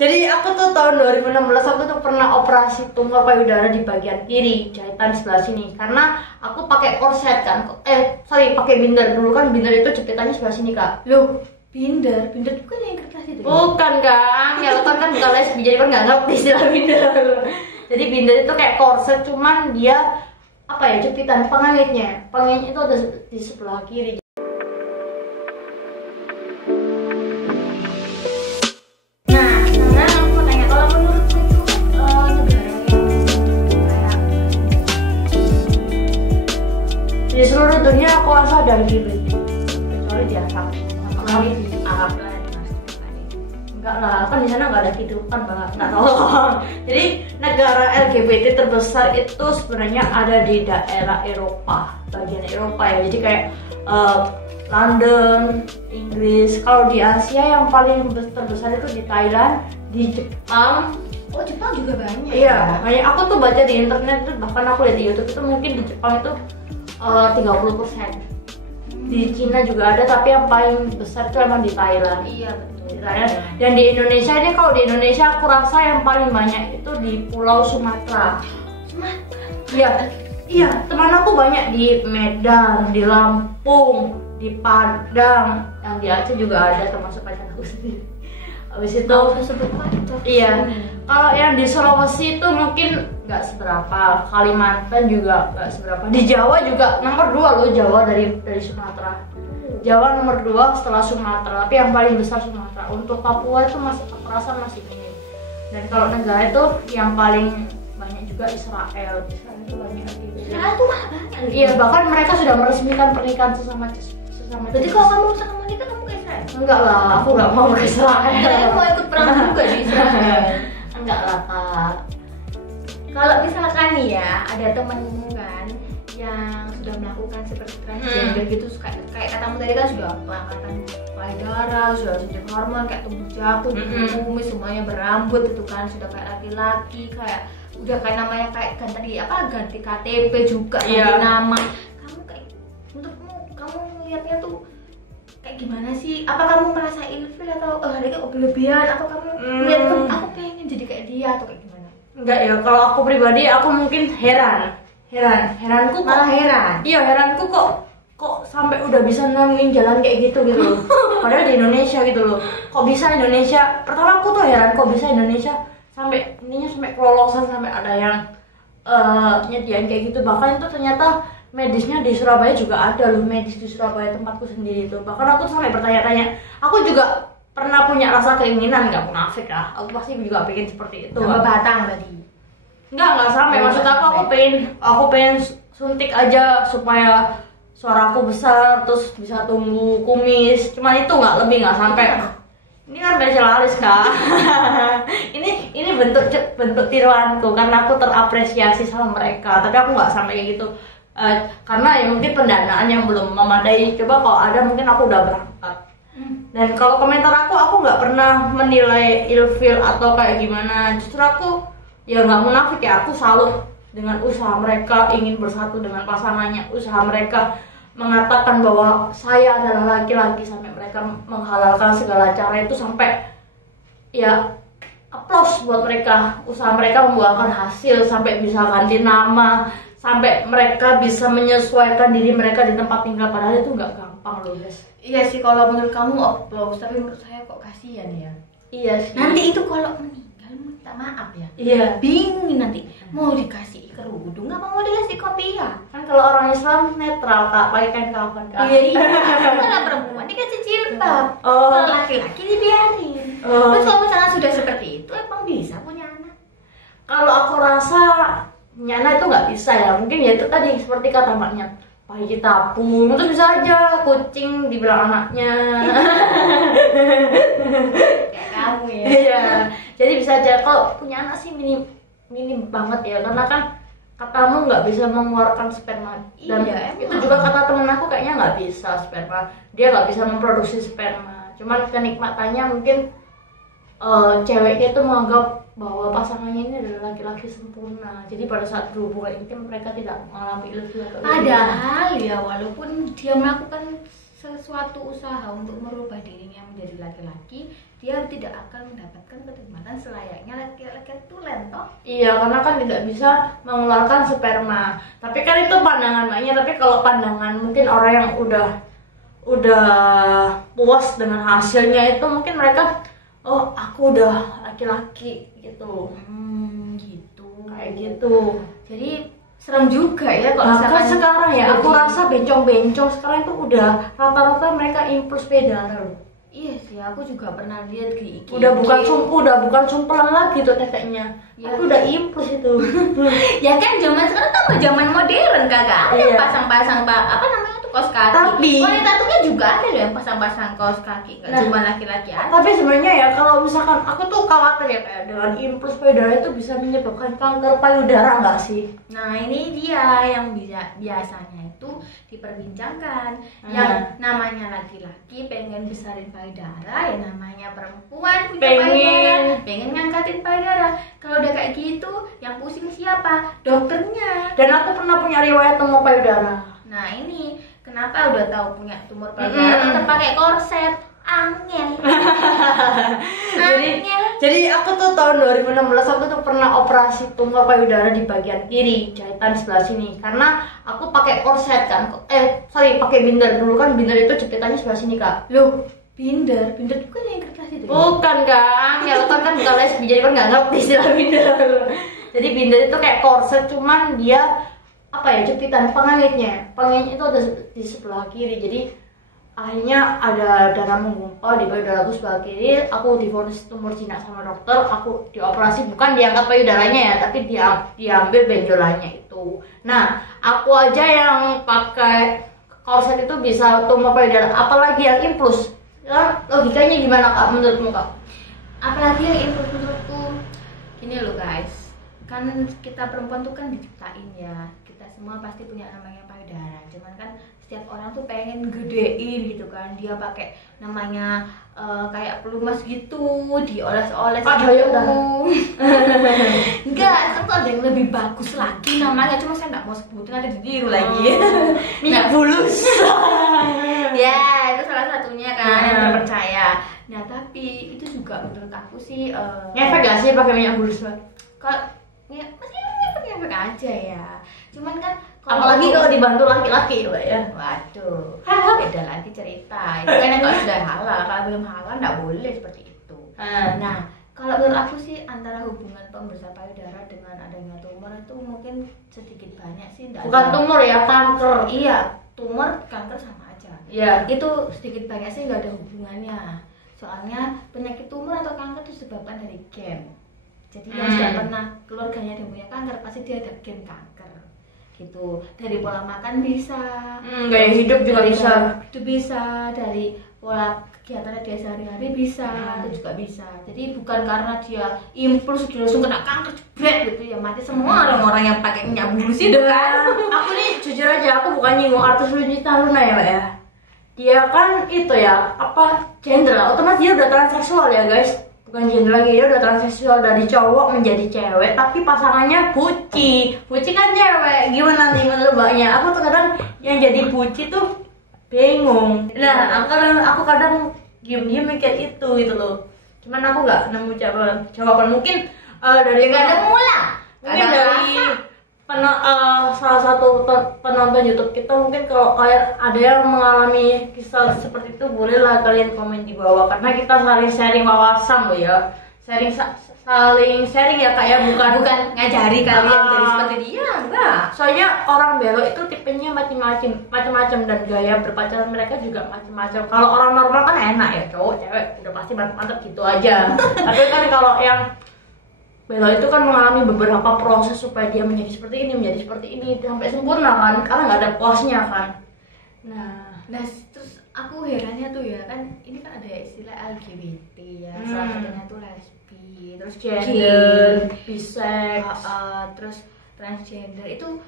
Jadi aku tuh tahun 2016 aku tuh pernah operasi tumor payudara di bagian kiri, jahitan sebelah sini. Karena aku pakai korset kan, pakai binder. Dulu kan binder itu jepitannya sebelah sini kak. Loh, binder bukan yang kertas itu? Bukan kang, ya kan bukan lesbi, jadi kan nggak ngerti istilah binder. Jadi binder itu kayak korset, cuman dia apa ya, jepitan pengangitnya itu ada di sebelah kiri. Di seluruh dunia aku rasa ada LGBT, kecuali di Arab. Kali di Arab lah, Enggak lah, kan di sana nggak ada kehidupan banget, nggak tahu. Jadi negara LGBT terbesar itu sebenarnya ada di daerah Eropa, bagian Eropa ya. Jadi kayak London, Inggris. Kalau di Asia yang paling terbesar itu di Thailand, di Jepang. Oh, Jepang juga banyak. Iya, makanya aku tuh baca di internet tuh, bahkan aku lihat di YouTube itu mungkin di Jepang itu 30%. Di Cina juga ada, tapi yang paling besar itu emang di Thailand. Iya betul. Dan di Indonesia ini, kalau di Indonesia aku rasa yang paling banyak itu di Pulau Sumatera. Iya, teman aku banyak di Medan, di Lampung, di Padang, yang di Aceh juga ada, termasuk pacar aku sendiri. Habis itu iya. Kalau yang di Sulawesi itu mungkin nggak seberapa, Kalimantan juga nggak seberapa. Di Jawa juga nomor 2 loh, Jawa dari Sumatera. Jawa nomor 2 setelah Sumatera, tapi yang paling besar Sumatera. Untuk Papua itu masih perasaan masih minim. Dan kalau negara itu yang paling banyak juga Israel. Israel itu banyak gitu. Israel tuh banyak. Iya, bahkan mereka sudah meresmikan pernikahan sesama. Jadi kalau kamu sama kita kamu ke Israel? Enggak lah, aku nggak mau ke Israel. Saya mau ikut perang juga di Israel. Enggak lah kak. Kalau misalkan nih ya, ada temenmu kan yang sudah melakukan seperti transgender gitu, kayak katamu tadi kan sudah pengangkatan payudara, sudah suntik hormon, kayak tumbuh jagung, kumis, semuanya berambut itu kan, sudah kayak laki-laki, kayak udah kayak namanya kayak ganti KTP juga, ganti nama. Kamu kayak menurutmu kamu lihatnya tuh kayak gimana sih? Apa kamu merasa ilfil atau ini kok berlebihan, atau kamu lihat aku pengen jadi kayak dia atau kayak gimana? Enggak ya, kalau aku pribadi aku mungkin heranku malah heran. Iya, heranku kok sampai udah bisa nemuin jalan kayak gitu loh. Padahal di Indonesia gitu loh. Kok bisa Indonesia? Pertama aku tuh heran kok bisa Indonesia sampai kelolosan, sampai ada yang nyediain kayak gitu. Bahkan itu ternyata medisnya di Surabaya juga ada loh, medis di Surabaya tempatku sendiri itu. Bahkan aku tuh sampai bertanya-tanya. Aku juga pernah punya rasa keinginan, nggak munafik lah. Aku pasti juga pengen seperti itu. Tambah batang tadi. Nggak sampai. Maksud aku pengen suntik aja supaya suaraku besar, terus bisa tumbuh kumis. Cuma itu nggak lebih, nggak sampai. Ini kan spesialis kak. ini bentuk tiruanku karena aku terapresiasi sama mereka. Tapi aku nggak sampai kayak gitu. Karena ya mungkin pendanaan yang belum memadai. Coba kalau ada mungkin aku udah berangkat. Dan kalau komentar aku nggak pernah menilai ilfil atau kayak gimana. Justru aku ya nggak munafik ya, aku salut dengan usaha mereka ingin bersatu dengan pasangannya, usaha mereka mengatakan bahwa saya adalah laki-laki, sampai mereka menghalalkan segala cara itu, sampai ya aplaus buat mereka. Usaha mereka membuahkan hasil, sampai bisa ganti nama, sampai mereka bisa menyesuaikan diri mereka di tempat tinggal, padahal itu nggak gampang loh guys. Iya sih, kalau menurut kamu aplaus, tapi menurut saya kok kasihan ya. Iya sih. Nanti itu kalau meninggal minta maaf ya. Iya. Bingung nanti mau dikasih kerudung apa mau dikasih kopiah. Kan kalau orang Islam netral kak, pakai kain kafan kak. Iya. Kalau perempuan dikasih jilbab. Kalau laki-laki dibiarin. Terus kalau misalnya sudah seperti itu, emang bisa punya anak? Kalau aku rasa punya anak itu nggak bisa ya. Mungkin ya itu tadi seperti kata mbaknya, pagi tabung, terus bisa aja kucing dibilang anaknya. Kayak kamu ya. Iya. Jadi bisa aja. Kalau punya anak sih minim banget ya, karena kan katamu nggak bisa mengeluarkan sperma. Dan itu juga kata temen aku, kayaknya nggak bisa sperma. Dia nggak bisa memproduksi sperma. Cuman kenikmatannya mungkin ceweknya itu menganggap bahwa pasangannya ini adalah laki-laki sempurna. Jadi pada saat berhubungan intim mereka tidak mengalami ilfil atau padahal ya, walaupun dia melakukan sesuatu usaha untuk merubah dirinya menjadi laki-laki, dia tidak akan mendapatkan kenikmatan selayaknya laki-laki tulen toh. Iya, karena kan tidak bisa mengeluarkan sperma. Tapi kan itu pandangan mbaknya. Tapi kalau pandangan mungkin orang yang udah puas dengan hasilnya itu, mungkin mereka, oh aku udah laki-laki gitu. Gitu. Kayak gitu. Jadi serem juga ya kalau Bahkan misalkan sekarang ya, aku jadi- rasa bencong-bencong sekarang itu udah rata-rata mereka impuls pedal loh. Iya sih, aku juga pernah lihat di IG. Udah bukan sumpelan lagi tuh teteknya. Ya. Aku udah impuls itu. Ya kan zaman sekarang tambah zaman modern kagak ada Iya. pasang-pasang apa namanya tuh kaos kaki. Tapi- wanita tuh kan juga ada loh yang pasang-pasang kaos kaki, nggak Nah. cuma laki-laki aja. Tapi sebenarnya ya, kalau misalkan aku tuh khawatir ya, kayak dengan impuls pedal itu bisa menyebabkan kanker payudara nggak sih? Nah ini dia yang biasanya itu diperbincangkan. Yang namanya laki-laki pengen besarin payudara, ya namanya perempuan punya payudara, pengen ngangkatin payudara. Kalau udah kayak gitu, yang pusing siapa? Dokternya. Dan aku pernah punya riwayat tumor payudara. Nah ini kenapa udah tahu punya tumor payudara tetap pakai korset? Angel. Jadi aku tuh tahun 2016 aku tuh pernah operasi tumor payudara di bagian kiri, jahitan sebelah sini. Karena aku pakai korset kan, pakai binder. Dulu kan binder itu jepitannya sebelah sini kak. Loh, binder itu kan yang kertas itu. Ya? Bukan kak, ya kan bukan lesbi, jadi kan nggak ngerti istilah binder. Jadi binder itu kayak korset, cuman dia apa ya, jepitan pengangitnya itu ada di sebelah kiri. Jadi akhirnya ada darah menggumpal di payudara aku sebelah kiri. Aku divonis tumor jinak sama dokter. Aku dioperasi, bukan diangkat payudaranya ya, tapi diambil benjolannya itu. Nah, aku aja yang pakai korset itu bisa tumor payudara, apalagi yang impuls. Ya, logikanya gimana kak menurutmu kak? Apalagi yang info menurutku ini loh guys, kan kita perempuan tuh kan diciptain ya, kita semua pasti punya namanya payudara. Cuman kan setiap orang tuh pengen gedein gitu kan, dia pakai namanya kayak pelumas gitu, dioles-oles gitu. Enggak, itu ada yang lebih bagus lagi namanya, cuma saya nggak mau sebutin, nanti ditiru lagi. Minyak bulus. Ya, itu salah satunya kan yang terpercaya. Nah, tapi itu juga menurut aku sih Ngefek gak sih pakai minyak bulus mbak? kalau ya masih ngefek aja ya. Cuman kan Apalagi kalau dibantu laki-laki mbak ya. waduh, beda lagi cerita. Itu kan kalau sudah halal, kalau belum halal nggak boleh seperti itu. Nah, kalau menurut aku sih antara hubungan pembesar payudara dengan adanya tumor itu mungkin sedikit banyak sih nggak Bukan ada. tumor ya, kanker. Iya, tumor kanker sama aja. Iya. Itu sedikit banyak sih nggak ada hubungannya. Soalnya penyakit tumor atau kanker itu disebabkan dari gen. Jadi yang sudah pernah keluarganya dia punya kanker, pasti dia ada gen kanker gitu. Dari pola makan bisa, Gaya hidup juga bisa. itu bisa, dari pola kegiatan dia sehari-hari bisa, itu juga bisa. Jadi bukan karena dia impuls dia langsung kena kanker jebret gitu ya, mati semua orang-orang yang pakai minyak bulus itu kan. Aku nih jujur aja, aku bukan nyinggung artis Lunita Luna ya mbak ya. Dia kan itu ya, apa, gender, otomatis dia udah transseksual ya guys. Bukan gender lagi, dia udah transseksual dari cowok menjadi cewek, tapi pasangannya buci. Buci kan cewek, gimana nanti menurut mbaknya? Aku tuh kadang yang jadi buci tuh bingung. Nah, aku kadang diem-diem mikir itu gitu loh. Cuman aku nggak nemu jawaban. Mungkin dari Nggak ada mula, mungkin dari salah satu penonton YouTube kita, mungkin kalau kayak ada yang mengalami kisah seperti itu, bolehlah kalian komen di bawah, karena kita saling sharing wawasan loh ya, saling sharing ya kak ya, bukan ngajari kalian jadi seperti dia, enggak. Soalnya orang belok itu tipenya macam-macam dan gaya berpacaran mereka juga macam-macam. Kalau orang normal kan enak ya, cowok cewek udah pasti mantap gitu aja. Tapi kan kalau yang belok itu kan mengalami beberapa proses supaya dia menjadi seperti ini sampai sempurna kan, karena nggak ada puasnya kan. Nah terus aku herannya tuh ya kan, ini kan ada istilah LGBT ya, salah satunya tuh lesbi, terus Gender, gay, bisex, terus transgender itu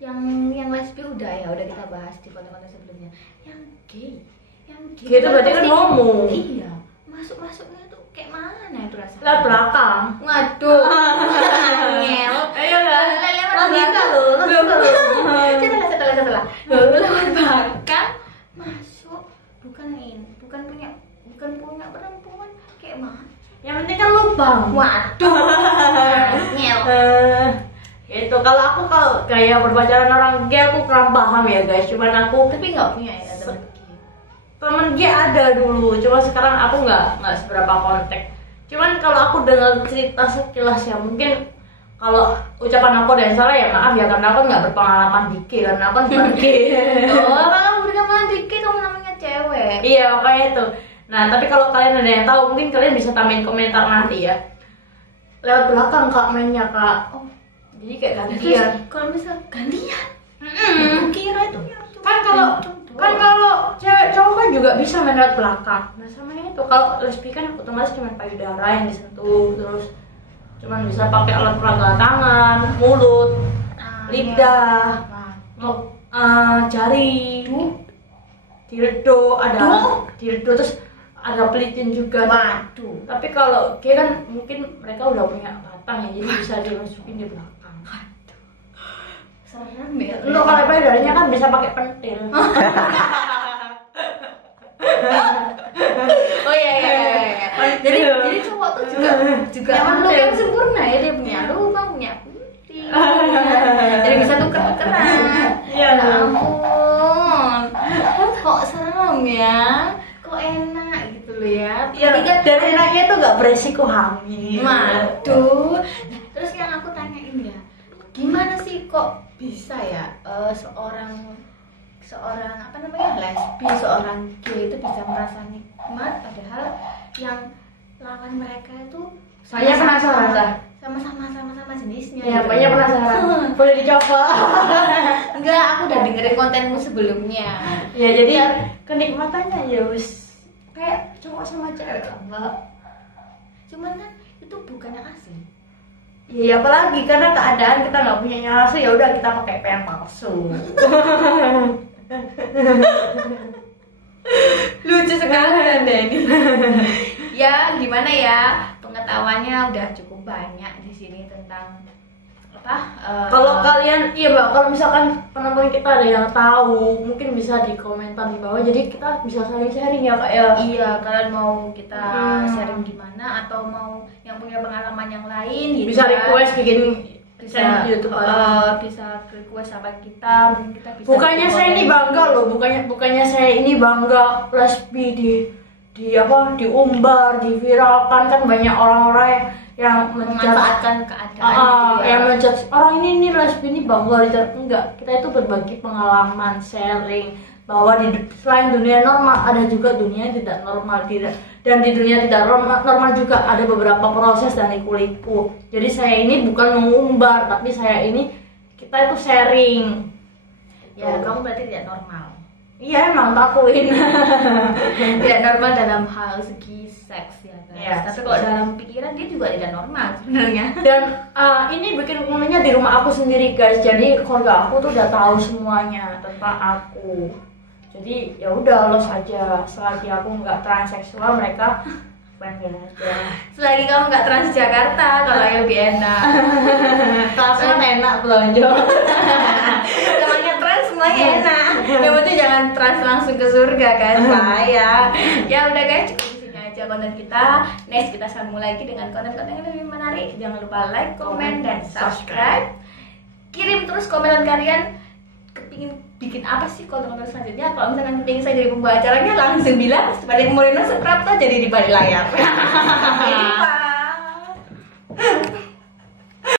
yang lesbi udah kita bahas di konten-konten sebelumnya. Yang gay gitu berarti kan homo. Iya, masuknya tuh kayak mana itu rasanya? Lewat belakang. Waduh, ngel. Ayo lah, Lewat belakang. Setelah lewat belakang kerambang. Waduh. Ngel. Itu kalau aku kayak berpacaran orang gay aku kurang paham ya guys. Cuman aku Tapi nggak punya ya temen gay ada dulu, cuma sekarang aku nggak seberapa kontak. Cuman kalau aku dengar cerita sekilas ya mungkin kalau ucapan aku ada yang salah ya maaf ya, karena aku nggak berpengalaman di gay, karena aku bukan gay. Oh, kamu berpengalaman dikit, kamu namanya cewek. Iya makanya itu. Nah tapi kalau kalian ada yang tahu mungkin kalian bisa tambahin komentar nanti ya. Lewat belakang kak mainnya kak. Oh, Jadi kayak gantian. terus kalau misal gantian, aku kira itu ya. Kan kalau cewek cowok kan juga bisa main lewat belakang. Nah sama itu kalau lesbi kan otomatis cuma payudara yang disentuh, terus cuman bisa pakai alat peraga tangan, mulut, lidah, jari, dildo, terus ada pelitin juga. Waduh. Tapi kalau gay kan mungkin mereka udah punya batang ya, jadi bisa dimasukin di belakang. Serem ya. Untuk kalau payudaranya kan bisa pakai pentil. Oh iya. Jadi cowok tuh juga makhluk yang sempurna ya, dia punya lubang, punya putih. Jadi bisa tuker-tukeran. Iya. Ya ampun. Kok serem ya? Kok enak gitu loh ya. Iya, dan enaknya tuh gak beresiko hamil. Waduh. Nah, terus yang aku tanyain ya, gimana sih kok bisa ya seorang apa namanya lesbi, seorang gay itu bisa merasa nikmat padahal yang lawan mereka itu Saya penasaran. sama jenisnya. Ya, gitu. banyak penasaran. Boleh dicoba. Enggak, aku udah dengerin kontenmu sebelumnya. Ya, jadi kenikmatannya ya wis kayak cowok sama cewek lah, Mbak. Cuman kan itu bukannya asli. Iya, apalagi karena keadaan kita nggak punya nyasi, ya udah kita pakai pen palsu. Lucu sekali Anda ini. Ya, gimana ya? Pengetahuannya udah cukup banyak di sini tentang apa? Kalau kalian, iya Mbak, kalau misalkan penonton kita ada yang tahu, mungkin bisa di komentar di bawah. Jadi kita bisa saling sharing ya Kak ya. Iya, kalian mau kita sharing gimana atau mau yang punya pengalaman yang lain gitu Bisa kan? request bikin Bisa YouTube. bisa request sama kita, mungkin kita bisa. Bukannya saya ini bangga loh, bukannya saya ini bangga lesbi diumbar, diviralkan, kan banyak orang-orang yang memanfaatkan keadaan gitu ya. yang menjudge orang ini lesbi ini bangga, enggak, kita itu berbagi pengalaman, sharing bahwa selain dunia normal ada juga dunia yang tidak normal, dan di dunia tidak normal juga ada beberapa proses dan liku-liku. Jadi saya ini bukan mengumbar, tapi kita itu sharing. Ya, kamu berarti tidak normal. Iya, emang takuin. Tidak normal dalam hal segi seks ya guys. Yes. Tapi kalau dalam pikiran dia juga tidak normal sebenarnya. Dan ini bikin uniknya di rumah aku sendiri guys. Jadi keluarga aku tuh udah tahu semuanya tentang aku. Jadi ya udah los aja. Selagi aku nggak transseksual, mereka pengen aja. Selagi kamu nggak Transjakarta, kalau lebih enak. Transnya enak belanja. Namanya trans semuanya enak. Yang penting jangan trans langsung ke surga kan, bahaya. Ya udah guys, cukup di sini aja konten kita. Next kita sambung lagi dengan konten-konten yang lebih menarik. Jangan lupa like, comment, dan subscribe. Kirim terus komentar kalian. Kepingin bikin apa sih konten-konten selanjutnya? Kalau misalkan kepingin saya jadi pembawa acaranya, langsung bilang seperti Moreno Suprapto jadi di balik layar. Jadi